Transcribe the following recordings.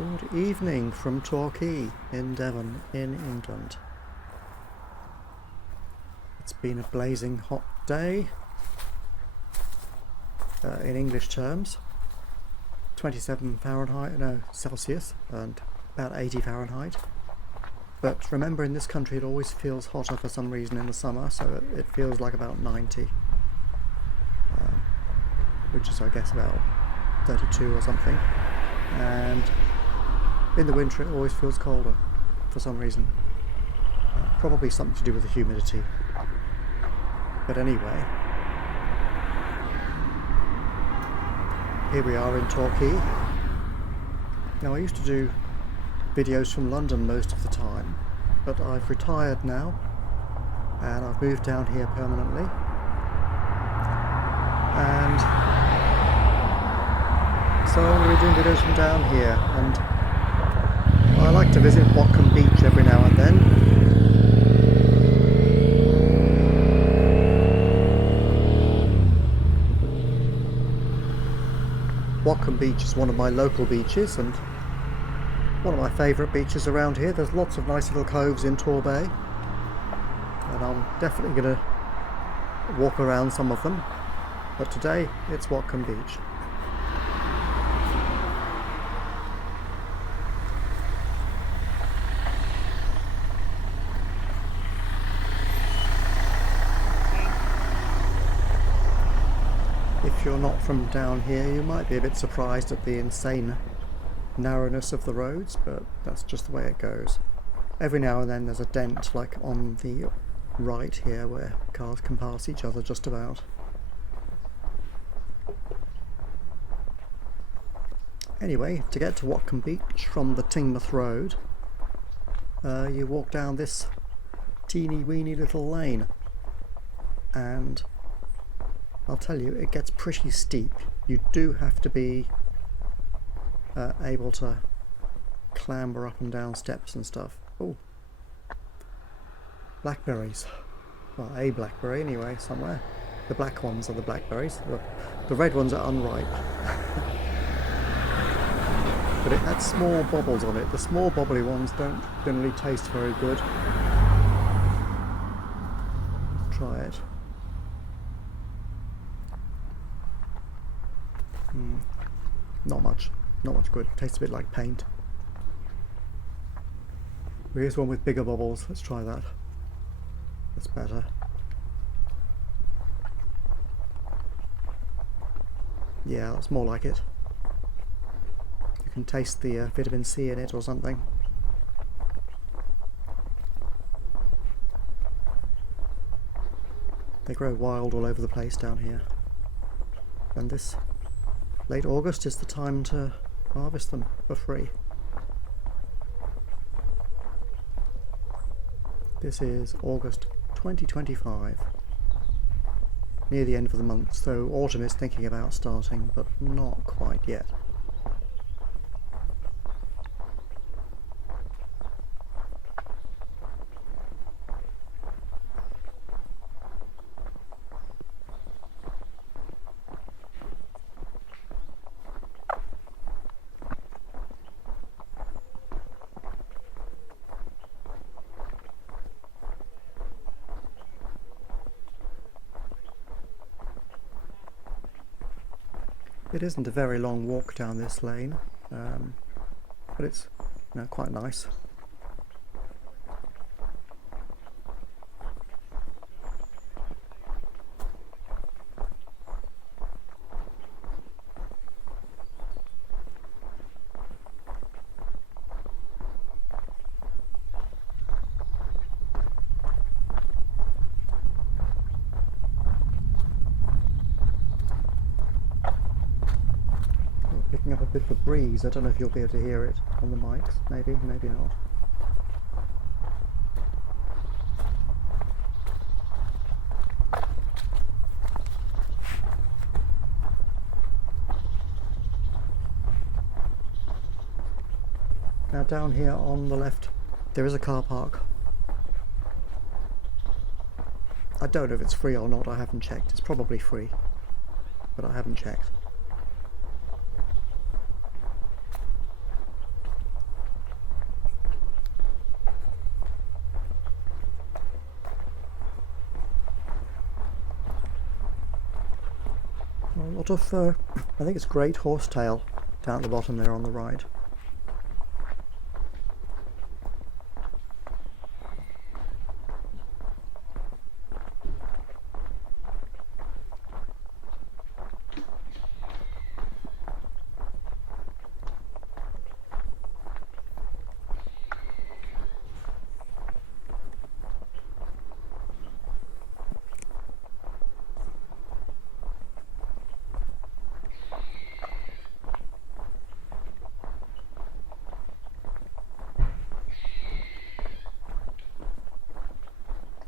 Good evening from Torquay in Devon, in England. It's been a blazing hot day in English terms. 27 Fahrenheit, no, Celsius, and about 80 Fahrenheit. But remember, in this country it always feels hotter for some reason in the summer, so it feels like about 90. Which is, I guess, about 32 or something. And in the winter it always feels colder for some reason. Probably something to do with the humidity. But anyway, here we are in Torquay. Now, I used to do videos from London most of the time, but I've retired now and I've moved down here permanently. And so I'm going to be doing videos from down here, and I like to visit Watcombe Beach every now and then. Watcombe Beach is one of my local beaches and one of my favourite beaches around here. There's lots of nice little coves in Torbay, and I'm definitely going to walk around some of them, but today it's Watcombe Beach. If you're not from down here, you might be a bit surprised at the insane narrowness of the roads, but that's just the way it goes. Every now and then there's a dent, like on the right here, where cars can pass each other just about. Anyway, to get to Watcombe Beach from the Teignmouth Road, you walk down this teeny weeny little lane, and I'll tell you, it gets pretty steep. You do have to be able to clamber up and down steps and stuff. Oh, blackberries. Well, a blackberry anyway, somewhere. The black ones are the blackberries. The red ones are unripe. But it had small bobbles on it. The small bobbly ones don't generally taste very good. Try it. Not much good. Tastes a bit like paint. Here's one with bigger bubbles. Let's try that. That's better. Yeah, that's more like it. You can taste the vitamin C in it or something. They grow wild all over the place down here. And this late August is the time to harvest them for free. This is August 2025, near the end of the month, so autumn is thinking about starting, but not quite yet. It isn't a very long walk down this lane, but it's quite nice. Picking up a bit of a breeze. I don't know if you'll be able to hear it on the mics. Maybe, maybe not. Now down here on the left there is a car park. I don't know if it's free or not, I haven't checked. It's probably free, but I haven't checked. A lot of, I think it's great horsetail down at the bottom there on the right.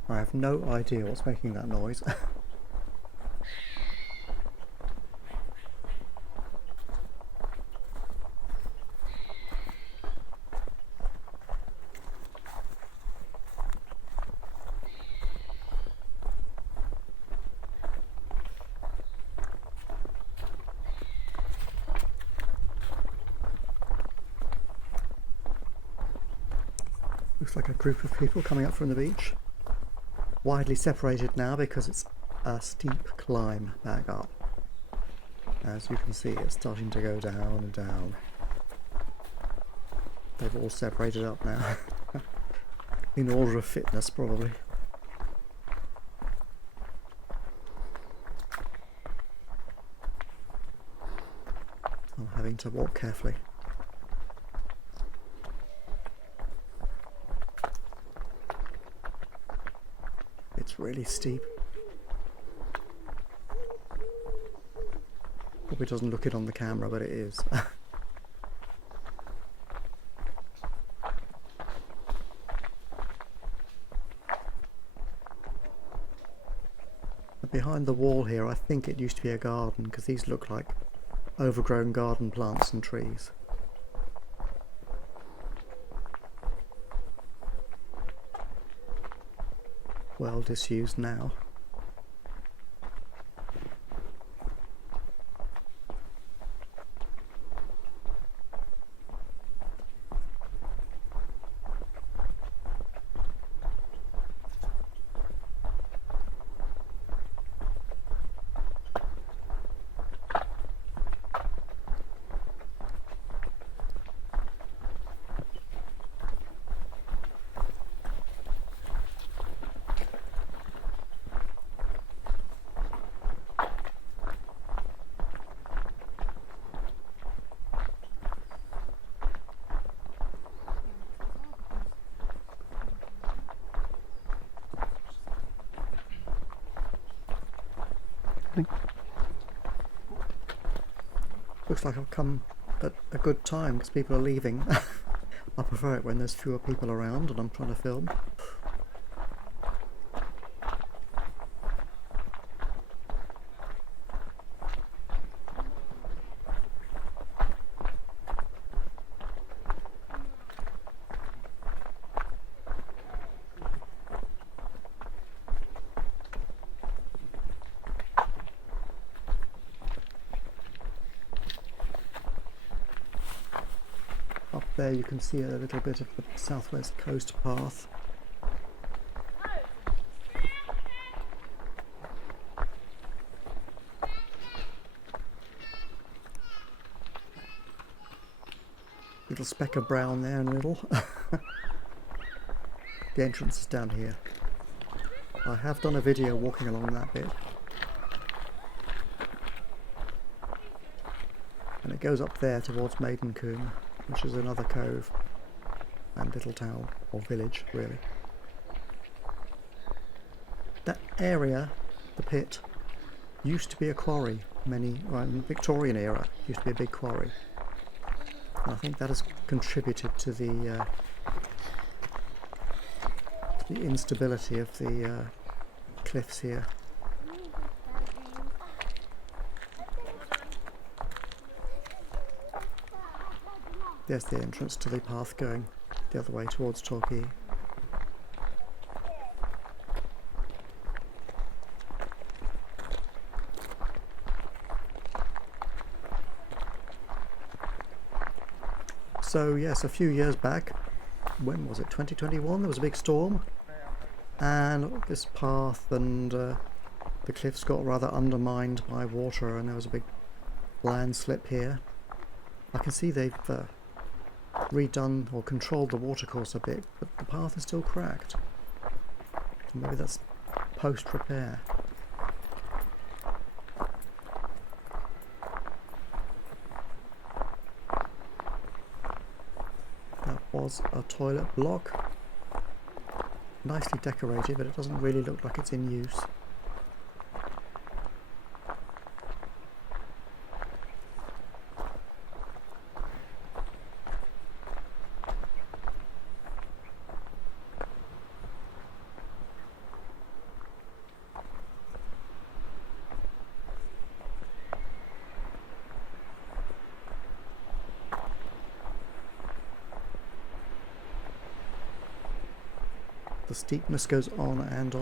I have no idea what's making that noise. Looks like a group of people coming up from the beach. Widely separated now because it's a steep climb back up. As you can see, it's starting to go down and down. They've all separated up now. In order of fitness, probably. I'm having to walk carefully. It's really steep. Probably doesn't look it on the camera, but it is. Behind the wall here, I think it used to be a garden, because these look like overgrown garden plants and trees. Well disused now. Looks like I've come at a good time because people are leaving. I prefer it when there's fewer people around and I'm trying to film. Up there you can see a little bit of the southwest coast path. Little speck of brown there in the middle. The entrance is down here. I have done a video walking along that bit. And it goes up there towards Maidencombe, which is another cove and little town, or village really. That area, the pit, used to be a quarry. In the Victorian era, used to be a big quarry. And I think that has contributed to the instability of the cliffs here. There's the entrance to the path going the other way towards Torquay. So yes, a few years back, when was it, 2021, there was a big storm, and this path and the cliffs got rather undermined by water and there was a big landslip here. I can see they've redone or controlled the watercourse a bit, but the path is still cracked. Maybe that's post-repair. That was a toilet block. Nicely decorated, but it doesn't really look like it's in use. The steepness goes on, and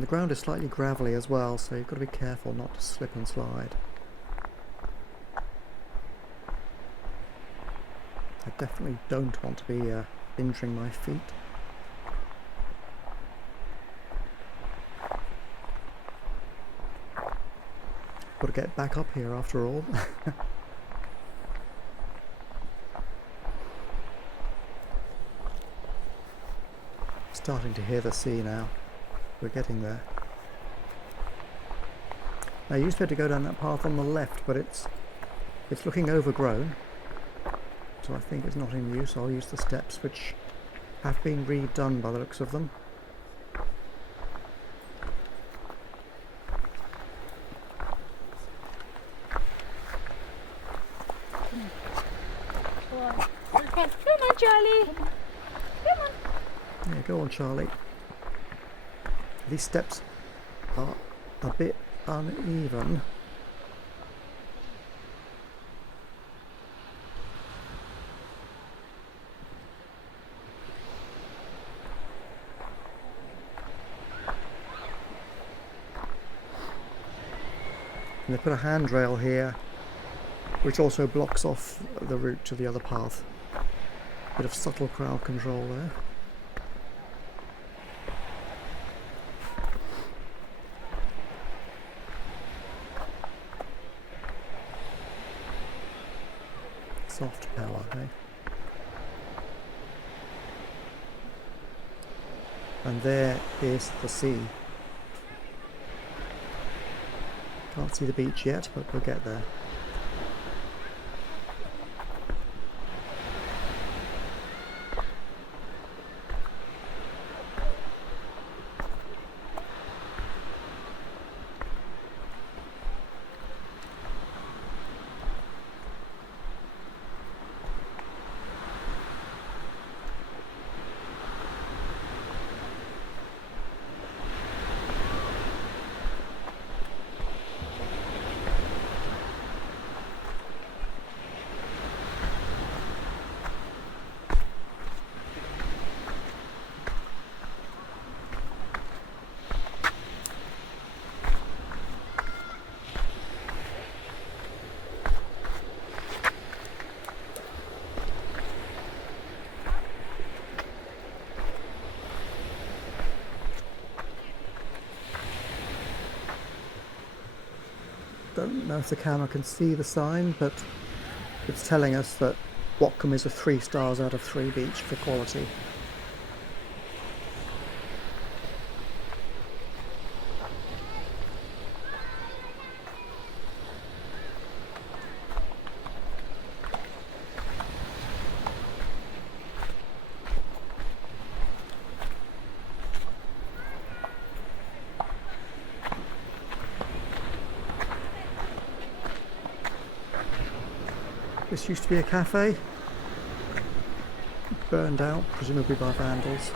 the ground is slightly gravelly as well, so you've got to be careful not to slip and slide. I definitely don't want to be injuring my feet. Got to get back up here after all. Starting to hear the sea now. We're getting there. I used to be able to go down that path on the left, but it's looking overgrown, so I think it's not in use. I'll use the steps, which have been redone by the looks of them. Come on, Charlie. Come on. Yeah, go on, Charlie. These steps are a bit uneven. And they put a handrail here, which also blocks off the route to the other path. Bit of subtle crowd control there. Soft power, eh? And there is the sea. Can't see the beach yet, but we'll get there. Don't know if the camera can see the sign, but it's telling us that Watcombe is a 3 stars out of 3 beach for quality. This used to be a cafe, burned out, presumably by vandals.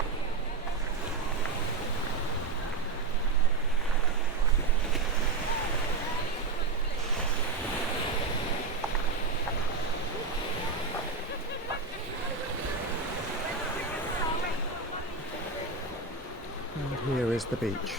And here is the beach.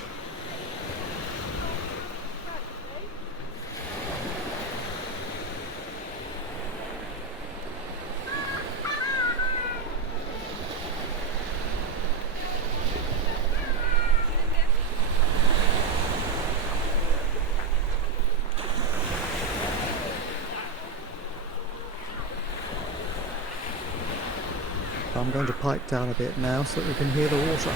I'm going to pipe down a bit now so that we can hear the water.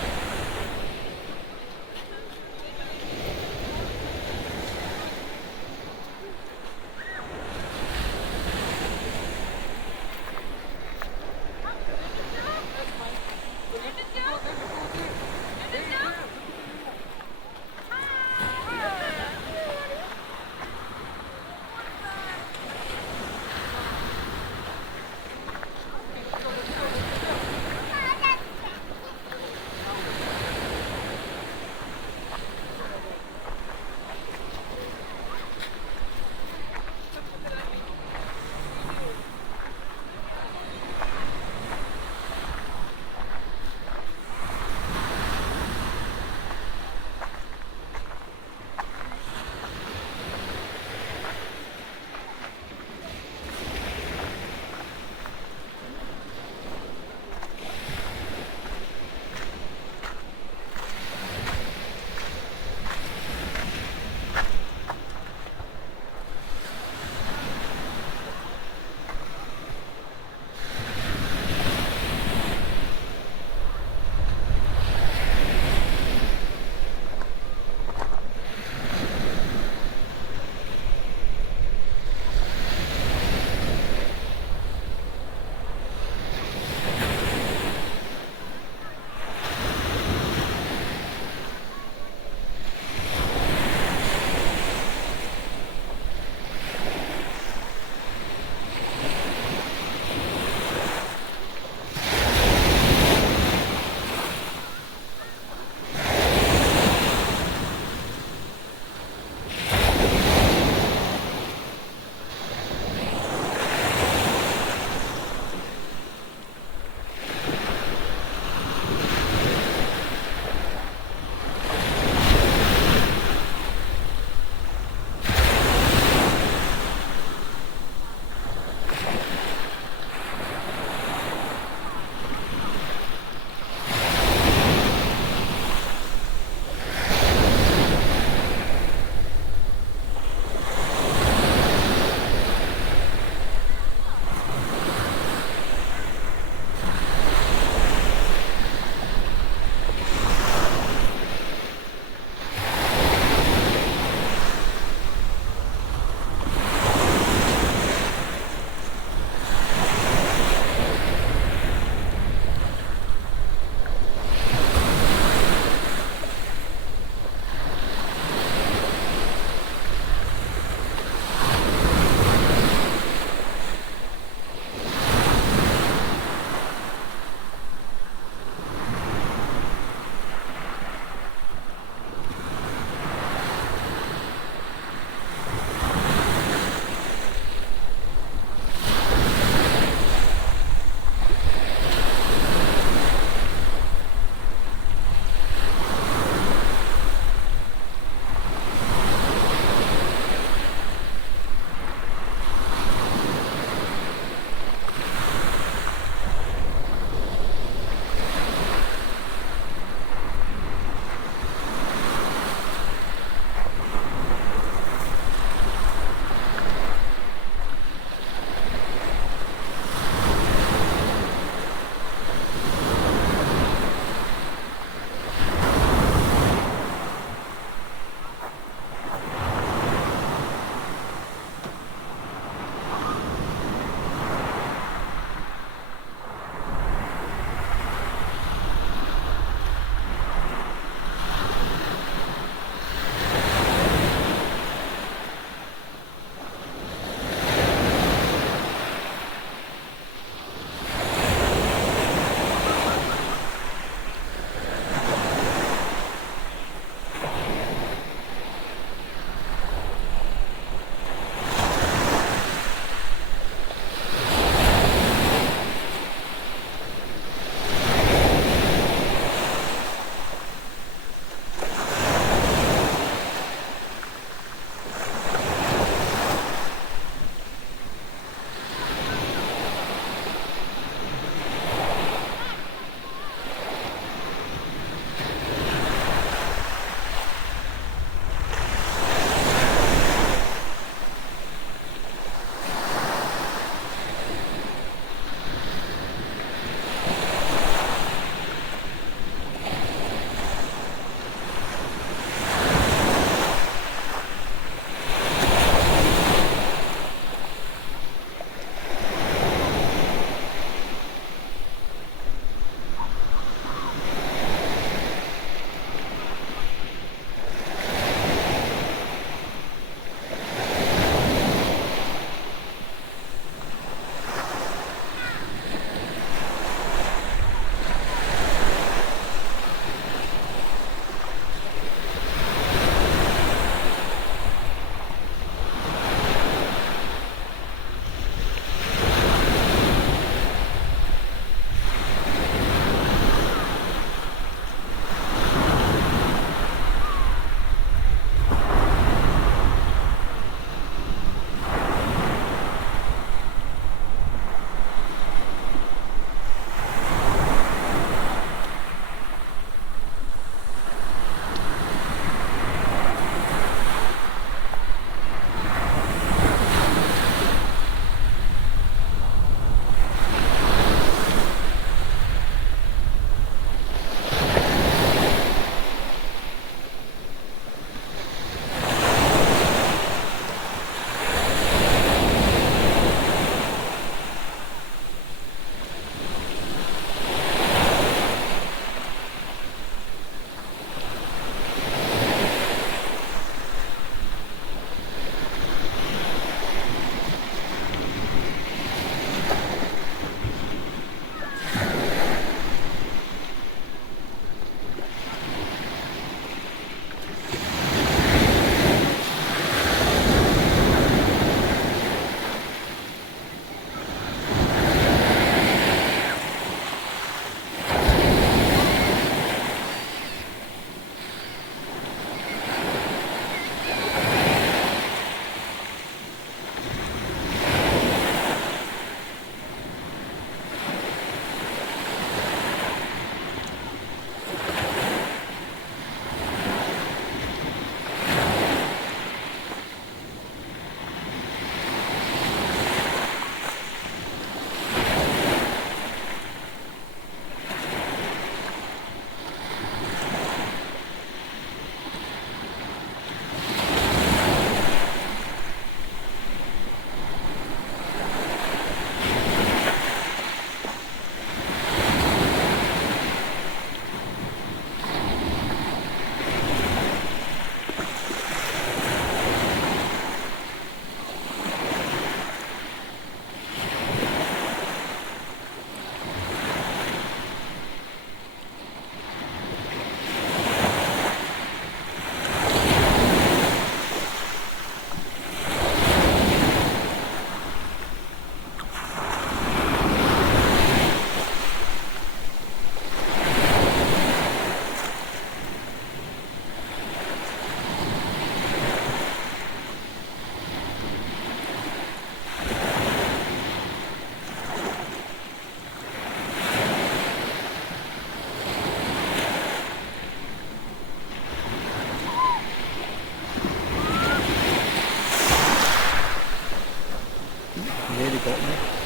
Nearly got me.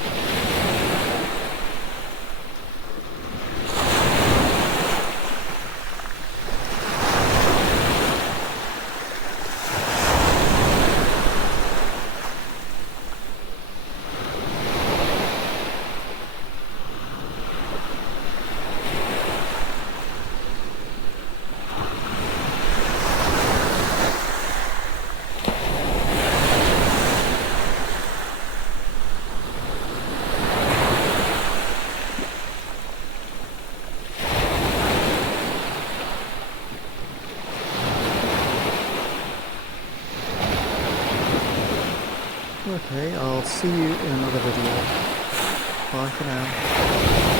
Okay, I'll see you in another video. Bye for now.